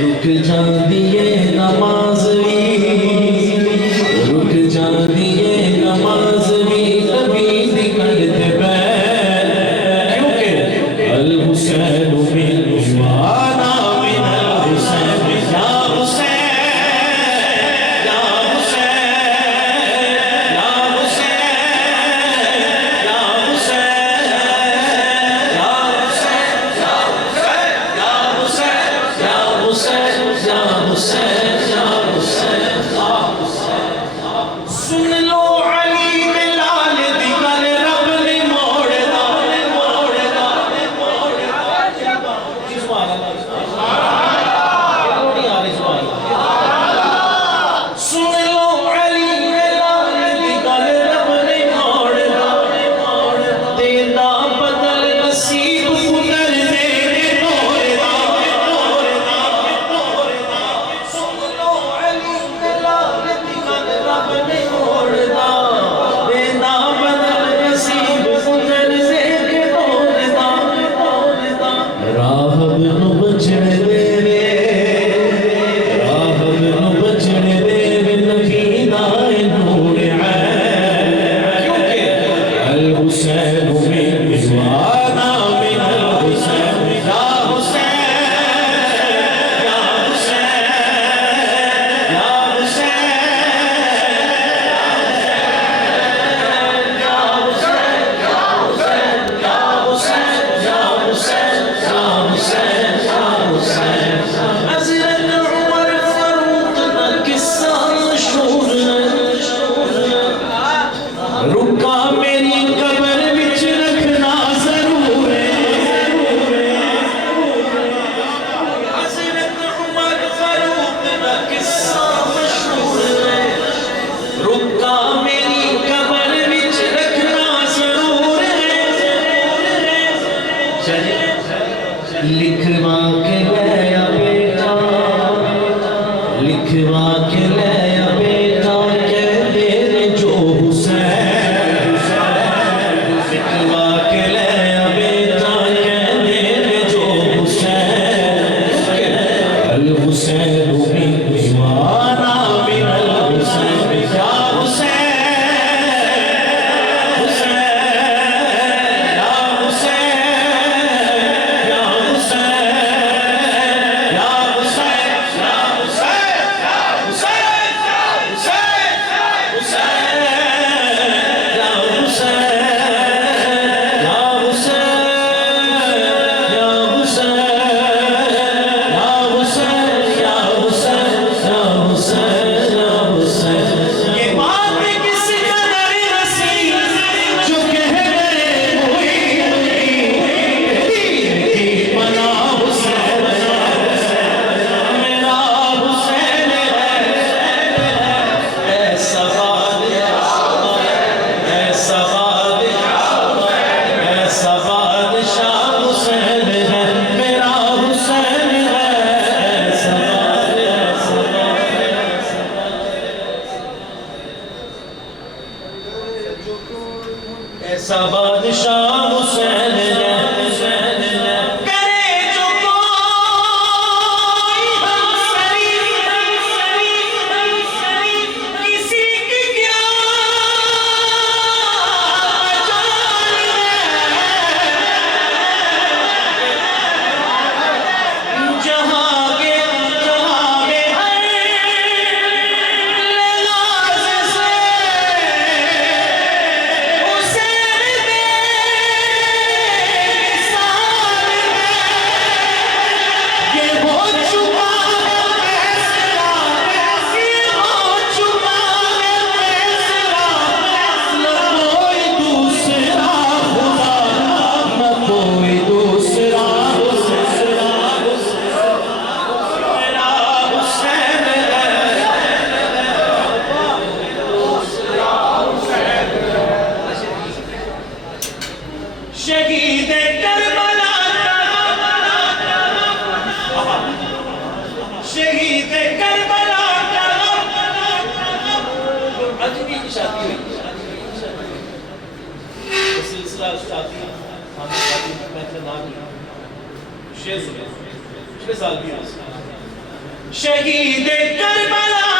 रुक जांदिए नमाज भी, रुक जांदिए नमाज भी, कभी निकलते बैर, क्योंकि अल हुसैन मिन वाना मिन अल हुसैन, या हुसैन या हुसैन या हुसैन या हुसैन या हुसैन या हुसैन या हुसैन या हुसैन या हुसैन या हुसैन। सुन लो अली ने लाल दी गल, रब ने मोड़दा सुन लो अली ने लाल दी गल, रब ने मोड़दा तेरा बदल नसीब पुनर दे तोड़दा। सुन लो अली ने लाल दी गल, रब ने मोड़दा तेरा बदल नसीब पुनर दे तोड़दा। राहब नु बचन दे वे, राहब नु बचन दे वे, नबी दा नूर है, क्योंकि अल हुसैन मिन वाना मिन अल हुसैन, या हुसैन या हुसैन या हुसैन या हुसैन या हुसैन या हुसैन या हुसैन या हुसैन या हुसैन। हज़रत उमर फारूक दा किस्सा मशहूर है, रुका मेरी कबर विच रखना जरूर है। हज़रत उमर फारूक दा किस्सा मशहूर है, रुका मेरी कबर विच रखना जरूर है। लिखवा के लाया बेटा, लिखवा के लाया बेटा, कहते ने जो हुसैन, लिखवा के लाया बेटा, कहते ने जो हुसैन। अल हुसैन मिन वाना मिन अल हुसैन, या हुसैन हुसैन या हुसैन या हुसैन शहीद करबला